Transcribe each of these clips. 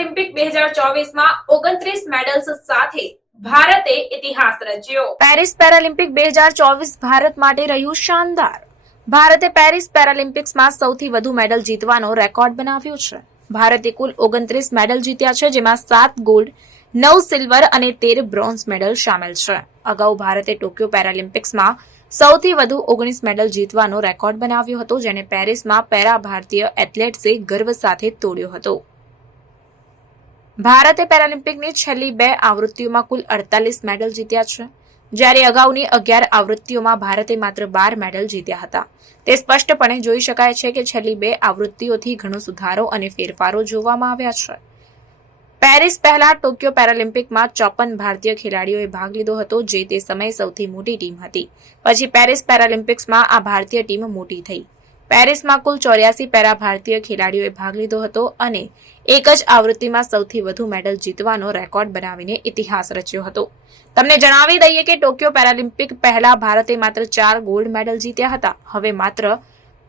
Paralympic બે હજાર ચોવીસમાં ઓગણત્રીસ મેડલ્સ સાથે ભારતે ઇતિહાસ રચ્યો. પેરિસ પેરાલિમ્પિક બે હજાર ચોવીસ ભારત માટે રહ્યું શાનદાર. ભારતે પેરિસ પેરાલિમ્પિક્સમાં સૌથી વધુ મેડલ જીતવાનો રેકોર્ડ બનાવ્યો છે. ભારતે કુલ ઓગણત્રીસ મેડલ જીત્યા છે, જેમાં સાત ગોલ્ડ, નવ સિલ્વર અને તેર બ્રોન્ઝ મેડલ સામેલ છે. અગાઉ ભારતે ટોક્યો પેરાલિમ્પિક્સમાં સૌથી વધુ ઓગણીસ મેડલ જીતવાનો રેકોર્ડ બનાવ્યો હતો, જેને પેરિસમાં પેરા ભારતીય એથ્લેટ્સે ગર્વ સાથે તોડ્યો હતો. ભારતે પેરાલિમ્પિકની છેલ્લી બે આવૃત્તિઓમાં કુલ અડતાલીસ મેડલ જીત્યા છે, જ્યારે અગાઉની અગિયાર આવૃત્તિઓમાં ભારતે માત્ર બાર મેડલ જીત્યા હતા. તે સ્પષ્ટપણે જોઈ શકાય છે કે છેલ્લી બે આવૃત્તિઓથી ઘણો સુધારો અને ફેરફારો જોવામાં આવ્યા છે. પેરિસ પહેલા ટોક્યો પેરાલિમ્પિકમાં ચોપન ભારતીય ખેલાડીઓએ ભાગ લીધો હતો, જે તે સમયે સૌથી મોટી ટીમ હતી. પછી પેરિસ પેરાલિમ્પિક્સમાં આ ભારતીય ટીમ મોટી થઈ. પેરિસમાં કુલ ચોર્યાસી પેરા ભારતીય ખેલાડીઓએ ભાગ લીધો હતો અને એક જ આવૃત્તિમાં સૌથી વધુ મેડલ જીતવાનો રેકોર્ડ બનાવીને ઇતિહાસ રચ્યો હતો. તમને જણાવી દઈએ કે ટોક્યો પેરાલિમ્પિક પહેલા ભારતે માત્ર ચાર ગોલ્ડ મેડલ જીત્યા હતા. હવે માત્ર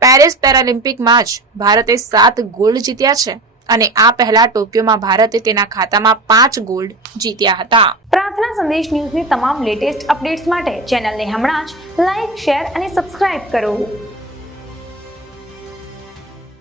પેરિસ પેરાલિમ્પિકમાં જ ભારતે સાત ગોલ્ડ જીત્યા છે અને આ પહેલા ટોક્યોમાં ભારતે તેના ખાતામાં પાંચ ગોલ્ડ જીત્યા હતા. પ્રાર્થના સંદેશ ન્યૂઝની તમામ લેટેસ્ટ અપડેટ્સ માટે ચેનલને હમણાં જ લાઈક, શેર અને સબસ્ક્રાઇબ કરો.